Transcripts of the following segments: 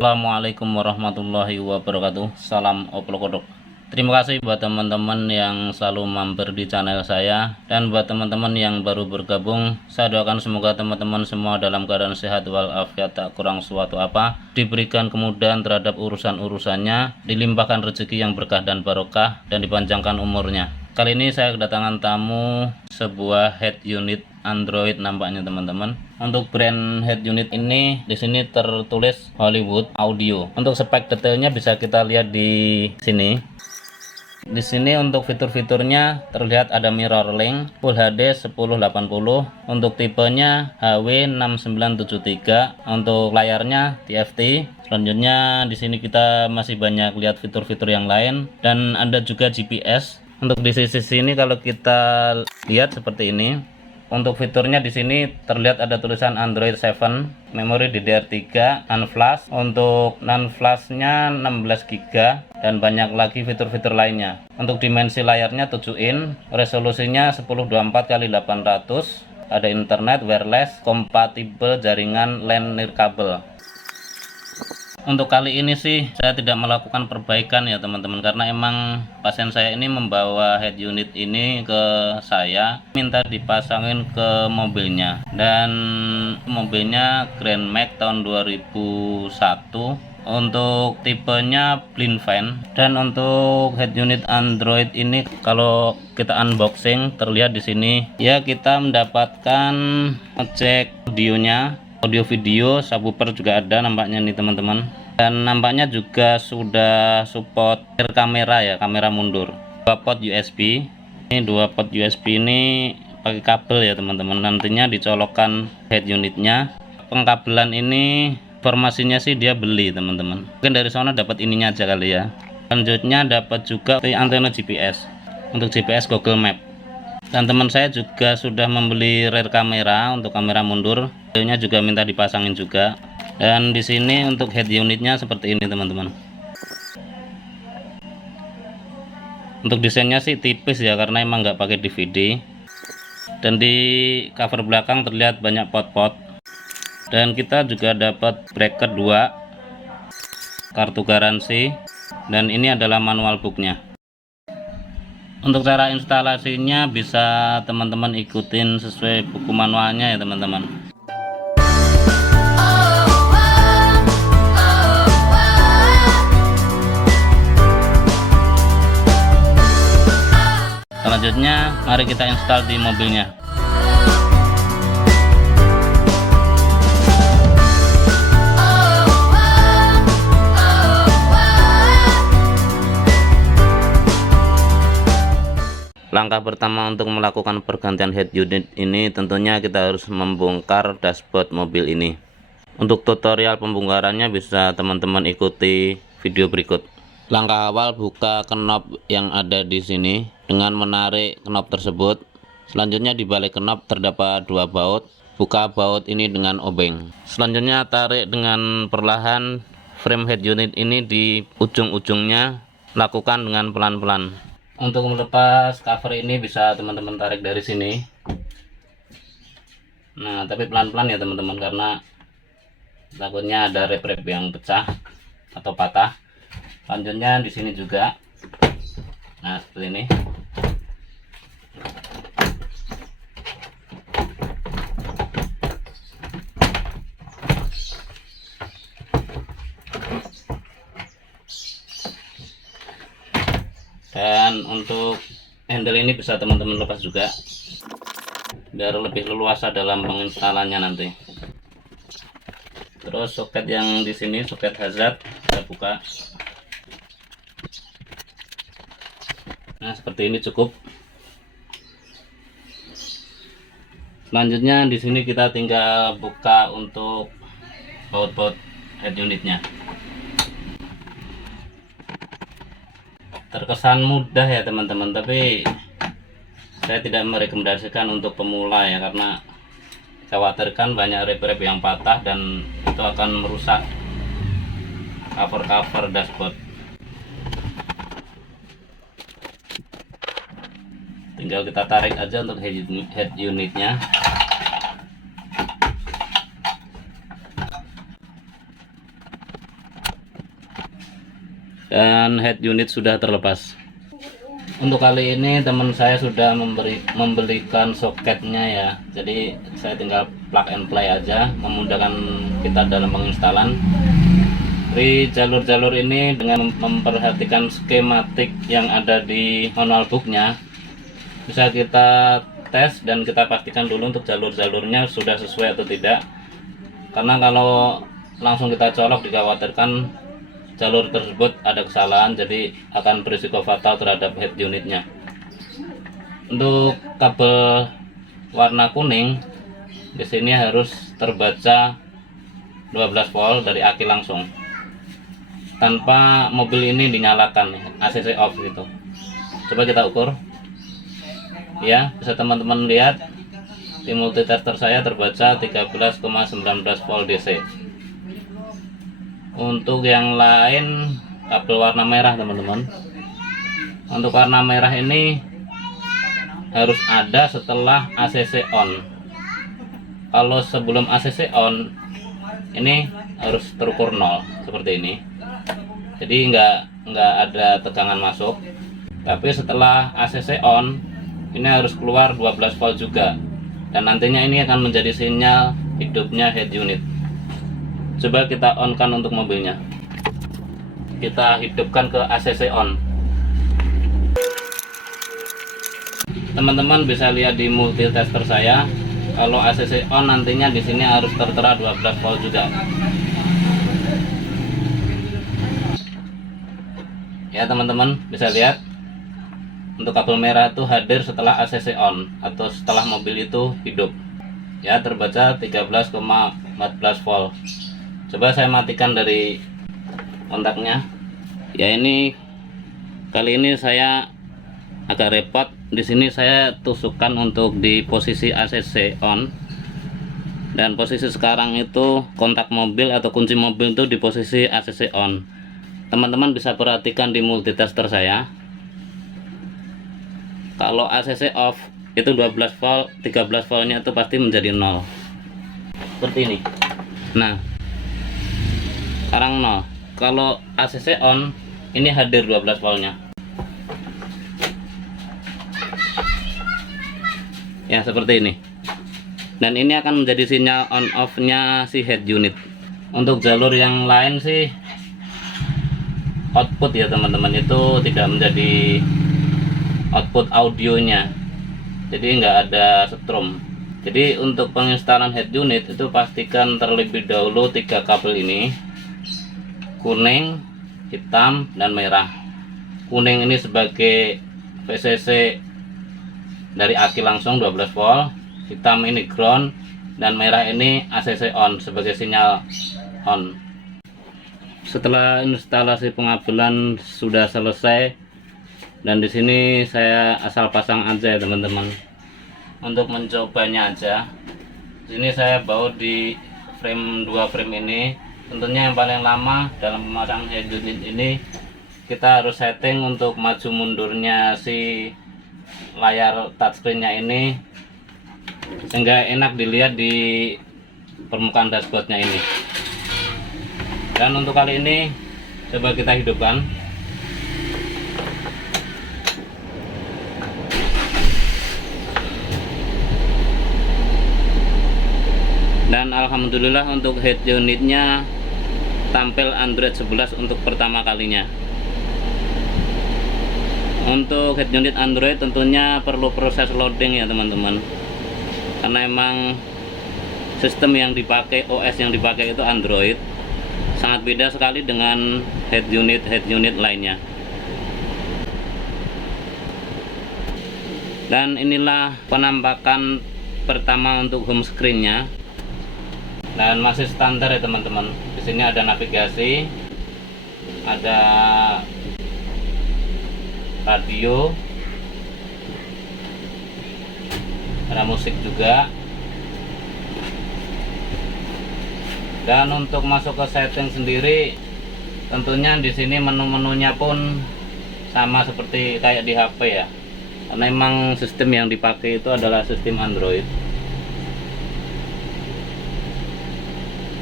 Assalamualaikum warahmatullahi wabarakatuh. Salam oplokodok. Terima kasih buat teman-teman yang selalu mampir di channel saya, dan buat teman-teman yang baru bergabung, saya doakan semoga teman-teman semua dalam keadaan sehat walafiat, tak kurang suatu apa, diberikan kemudahan terhadap urusan-urusannya, dilimpahkan rezeki yang berkah dan barokah, dan dipanjangkan umurnya. Kali ini saya kedatangan tamu sebuah head unit Android nampaknya teman-teman. Untuk brand head unit ini di sini tertulis Hollywood Audio. Untuk spek detailnya bisa kita lihat di sini. Di sini untuk fitur-fiturnya terlihat ada mirroring Full HD 1080, untuk tipenya HW6973, untuk layarnya TFT. Selanjutnya di sini kita masih banyak lihat fitur-fitur yang lain, dan ada juga GPS. Untuk di sisi sini kalau kita lihat seperti ini. Untuk fiturnya di sini terlihat ada tulisan Android 7, memori DDR3, non flash. Untuk non flashnya 16 GB, dan banyak lagi fitur-fitur lainnya. Untuk dimensi layarnya 7 in, resolusinya 1024x800, ada internet wireless, kompatibel jaringan LAN nirkabel. Untuk kali ini sih saya tidak melakukan perbaikan ya teman-teman, karena emang pasien saya ini membawa head unit ini ke saya, minta dipasangin ke mobilnya, dan mobilnya Grand Max tahun 2001. Untuk tipenya blind fan. Dan untuk head unit Android ini kalau kita unboxing terlihat di sini ya, kita mendapatkan ngecek audionya, audio video, subwoofer juga ada nampaknya nih teman-teman, dan nampaknya juga sudah support rear kamera ya, kamera mundur. 2 port USB, ini 2 port USB ini pakai kabel ya teman-teman, nantinya dicolokkan head unitnya. Pengkabelan ini informasinya sih dia beli teman-teman, mungkin dari sana dapat ininya aja kali ya. Selanjutnya dapat juga antena GPS untuk GPS Google Map. Dan teman saya juga sudah membeli rear kamera untuk kamera mundur, videonya juga minta dipasangin juga. Dan di sini untuk head unitnya seperti ini teman-teman. Untuk desainnya sih tipis ya, karena emang nggak pakai DVD. Dan di cover belakang terlihat banyak pot-pot. Dan kita juga dapat bracket 2, kartu garansi, dan ini adalah manual booknya. Untuk cara instalasinya bisa teman-teman ikutin sesuai buku manualnya ya teman-teman. Selanjutnya mari kita install di mobilnya. Langkah pertama untuk melakukan pergantian head unit ini tentunya kita harus membongkar dashboard mobil ini. Untuk tutorial pembongkarannya bisa teman-teman ikuti video berikut. Langkah awal, buka knob yang ada di sini dengan menarik knob tersebut. Selanjutnya di balik knob terdapat 2 baut. Buka baut ini dengan obeng. Selanjutnya tarik dengan perlahan frame head unit ini di ujung-ujungnya. Lakukan dengan pelan-pelan. Untuk melepas cover ini bisa teman-teman tarik dari sini. Nah, tapi pelan-pelan ya teman-teman, karena takutnya ada rep-rep yang pecah atau patah. Selanjutnya di sini juga. Nah, seperti ini. Dan untuk handle ini bisa teman-teman lepas juga, biar lebih leluasa dalam penginstalannya nanti. Terus soket yang di sini, soket hazard, kita buka. Nah, seperti ini cukup. Selanjutnya di sini kita tinggal buka untuk baut-baut head unitnya. Terkesan mudah ya teman-teman, tapi saya tidak merekomendasikan untuk pemula ya, karena khawatirkan banyak rep-rep yang patah dan itu akan merusak cover-cover dashboard. Tinggal kita tarik aja untuk head unitnya. dan head unit sudah terlepas. Untuk kali ini teman saya sudah membelikan soketnya ya, jadi saya tinggal plug and play aja, memudahkan kita dalam penginstalan. Di jalur-jalur ini dengan memperhatikan skematik yang ada di manual booknya, bisa kita tes dan kita pastikan dulu untuk jalur-jalurnya sudah sesuai atau tidak, karena kalau langsung kita colok dikhawatirkan jalur tersebut ada kesalahan, jadi akan berisiko fatal terhadap head unitnya. Untuk kabel warna kuning di sini harus terbaca 12 volt dari aki langsung tanpa mobil ini dinyalakan, ACC off gitu. Coba kita ukur ya, bisa teman-teman lihat di multitester saya terbaca 13,19 volt DC. Untuk yang lain kabel warna merah teman-teman, untuk warna merah ini harus ada setelah ACC on. Kalau sebelum ACC on ini harus terukur 0 seperti ini, jadi nggak ada tegangan masuk. Tapi setelah ACC on ini harus keluar 12 volt juga, dan nantinya ini akan menjadi sinyal hidupnya head unit. Coba kita on kan untuk mobilnya, kita hidupkan ke ACC on. Teman-teman bisa lihat di multitester saya, kalau ACC on nantinya di sini harus tertera 12 volt juga. Ya teman-teman bisa lihat, untuk kabel merah itu hadir setelah ACC on atau setelah mobil itu hidup ya, terbaca 13,14 volt. Coba saya matikan dari kontaknya ya. Ini kali ini saya agak repot, di sini saya tusukkan untuk di posisi ACC on, dan posisi sekarang itu kontak mobil atau kunci mobil itu di posisi ACC on. Teman-teman bisa perhatikan di multitester saya, kalau ACC off itu 12 volt, 13 voltnya itu pasti menjadi 0 seperti ini. Nah sekarang 0. Kalau ACC on ini hadir 12 voltnya ya, seperti ini. Dan ini akan menjadi sinyal on off nya si head unit. Untuk jalur yang lain sih output ya teman-teman, itu tidak menjadi output audionya, jadi nggak ada setrum. Jadi untuk penginstalan head unit itu pastikan terlebih dahulu 3 kabel ini, kuning, hitam, dan merah. Kuning ini sebagai VCC dari aki langsung 12 volt, hitam ini ground, dan merah ini ACC on sebagai sinyal on. Setelah instalasi pengabelan sudah selesai, dan di sini saya asal pasang aja ya teman-teman. Untuk mencobanya aja, di sini saya bawa di frame 2 frame ini. Tentunya yang paling lama dalam memasang head unit ini, kita harus setting untuk maju mundurnya si layar touchscreennya ini, sehingga enak dilihat di permukaan dashboardnya ini. Dan untuk kali ini coba kita hidupkan. Dan alhamdulillah untuk head unitnya tampil Android 11 untuk pertama kalinya. Untuk head unit Android tentunya perlu proses loading ya teman-teman, karena emang sistem yang dipakai, OS yang dipakai itu Android, sangat beda sekali dengan head unit lainnya. Dan inilah penampakan pertama untuk home screen-nya, dan masih standar ya teman-teman. Di sini ada navigasi, ada radio, ada musik juga. Dan untuk masuk ke setting sendiri, tentunya di sini menu-menunya pun sama seperti kayak di HP ya, karena memang sistem yang dipakai itu adalah sistem Android.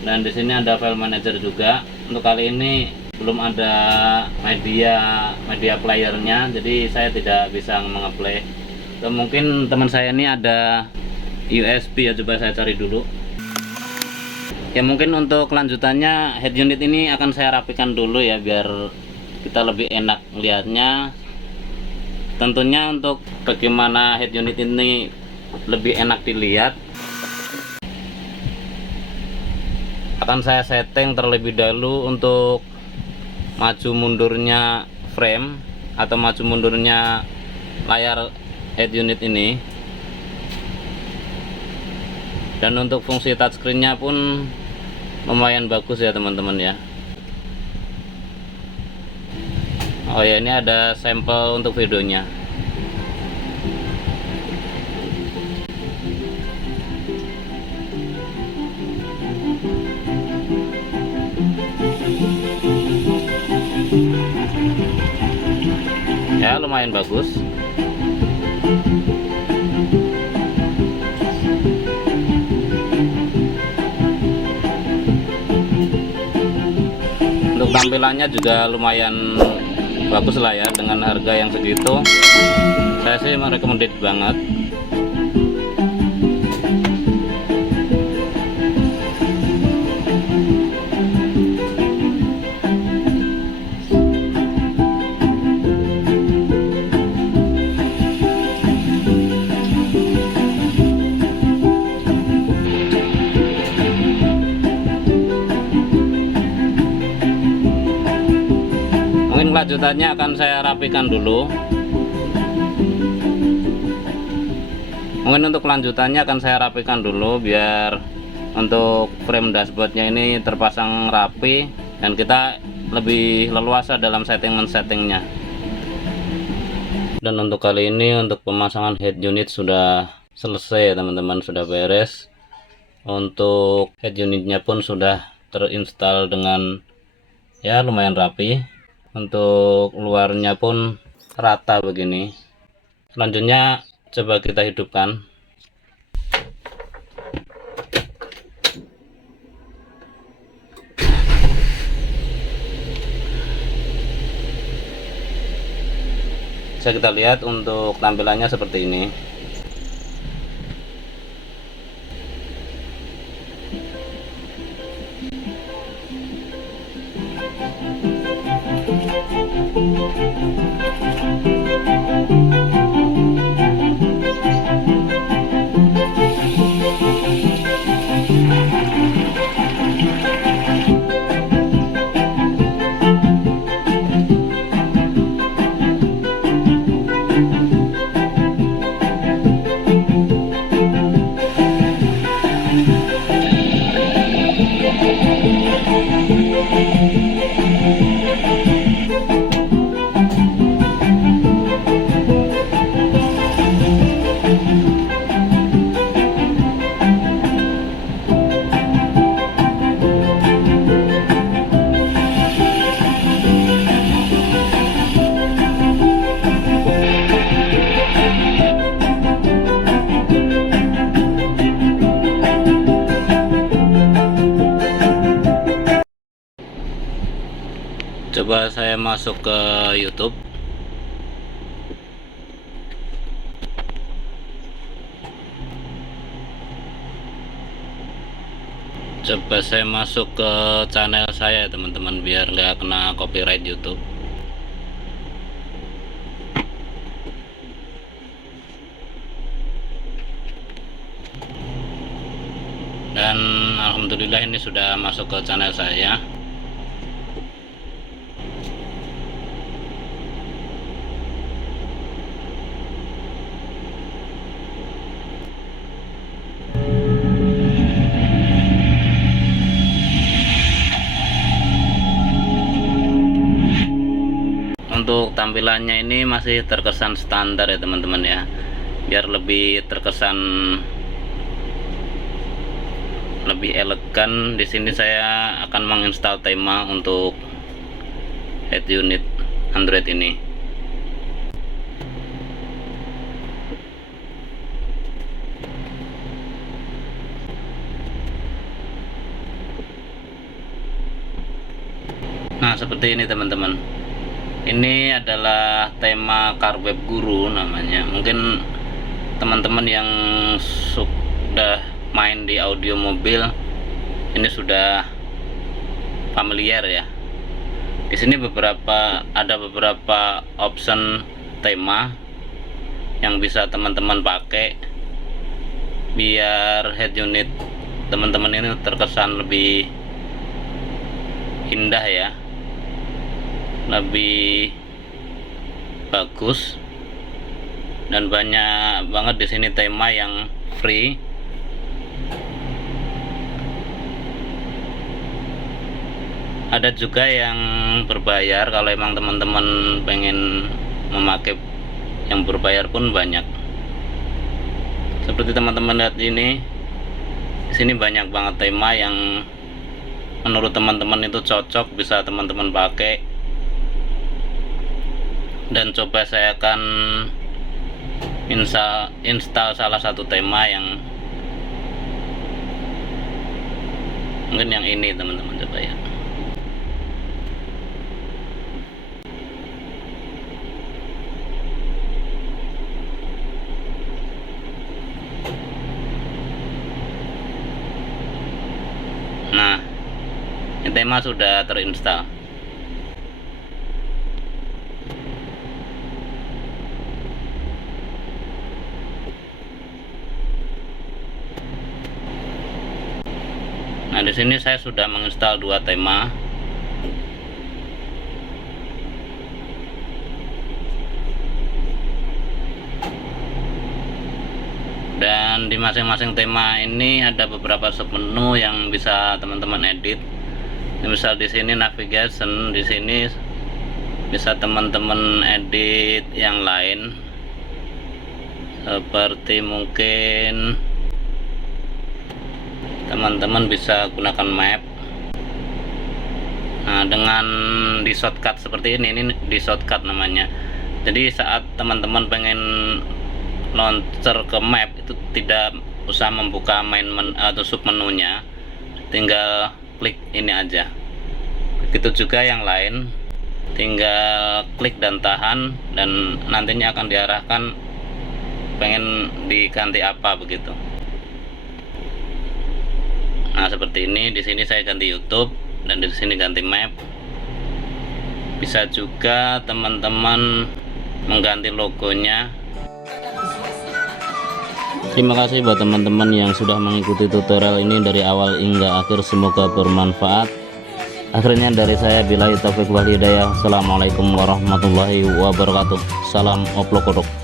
Dan di sini ada file manager juga. Untuk kali ini belum ada media playernya, jadi saya tidak bisa mengeplay. Atau mungkin teman saya ini ada USB ya, coba saya cari dulu. Ya mungkin untuk kelanjutannya head unit ini akan saya rapikan dulu ya, biar kita lebih enak melihatnya. Tentunya untuk bagaimana head unit ini lebih enak dilihat, akan saya setting terlebih dahulu untuk maju mundurnya frame atau maju mundurnya layar head unit ini. Dan untuk fungsi touchscreen-nya pun lumayan bagus ya teman-teman ya. Oh ya, ini ada sampel untuk videonya. Ya lumayan bagus. Untuk tampilannya juga lumayan bagus lah ya, dengan harga yang segitu saya sih merekomendasi banget. Mungkin kelanjutannya akan saya rapikan dulu. Biar untuk frame dashboardnya ini terpasang rapi dan kita lebih leluasa dalam settingnya. Dan untuk kali ini untuk pemasangan head unit sudah selesai ya teman-teman, sudah beres. Untuk head unitnya pun sudah terinstall dengan ya lumayan rapi. Untuk luarnya pun rata begini. Selanjutnya coba kita hidupkan. Bisa kita lihat untuk tampilannya seperti ini. Coba saya masuk ke YouTube. Coba saya masuk ke channel saya teman-teman, biar nggak kena copyright YouTube. Dan alhamdulillah ini sudah masuk ke channel saya. Untuk tampilannya ini masih terkesan standar ya teman-teman ya, biar lebih terkesan lebih elegan. Di sini saya akan menginstal tema untuk head unit Android ini. Nah, seperti ini teman-teman. Ini adalah tema Carweb Guru namanya. Mungkin teman-teman yang sudah main di audio mobil ini sudah familiar ya. Di sini ada beberapa option tema yang bisa teman-teman pakai biar head unit teman-teman ini terkesan lebih indah ya, lebih bagus, dan banyak banget di sini tema yang free. Ada juga yang berbayar, kalau emang teman-teman pengen memakai yang berbayar pun banyak. Seperti teman-teman lihat ini, di sini banyak banget tema yang menurut teman-teman itu cocok, bisa teman-teman pakai. Dan coba saya akan install salah satu tema yang mungkin yang ini teman-teman, coba ya. Nah, ini tema sudah terinstall. Nah, di sini saya sudah menginstal 2 tema. Dan di masing-masing tema ini ada beberapa submenu yang bisa teman-teman edit. Misal di sini navigation, di sini bisa teman-teman edit yang lain, seperti mungkin teman-teman bisa gunakan map. Nah, dengan di shortcut seperti ini di shortcut namanya. Jadi saat teman-teman pengen launcher ke map itu tidak usah membuka atau sub menunya, tinggal klik ini aja. Begitu juga yang lain, tinggal klik dan tahan, dan nantinya akan diarahkan pengen diganti apa begitu. Nah, seperti ini. Di sini saya ganti YouTube dan di sini ganti map. Bisa juga teman-teman mengganti logonya. Terima kasih buat teman-teman yang sudah mengikuti tutorial ini dari awal hingga akhir, semoga bermanfaat. Akhirnya dari saya, billahi taufik wal hidayah. Assalamualaikum warahmatullahi wabarakatuh. Salam oplok kodok.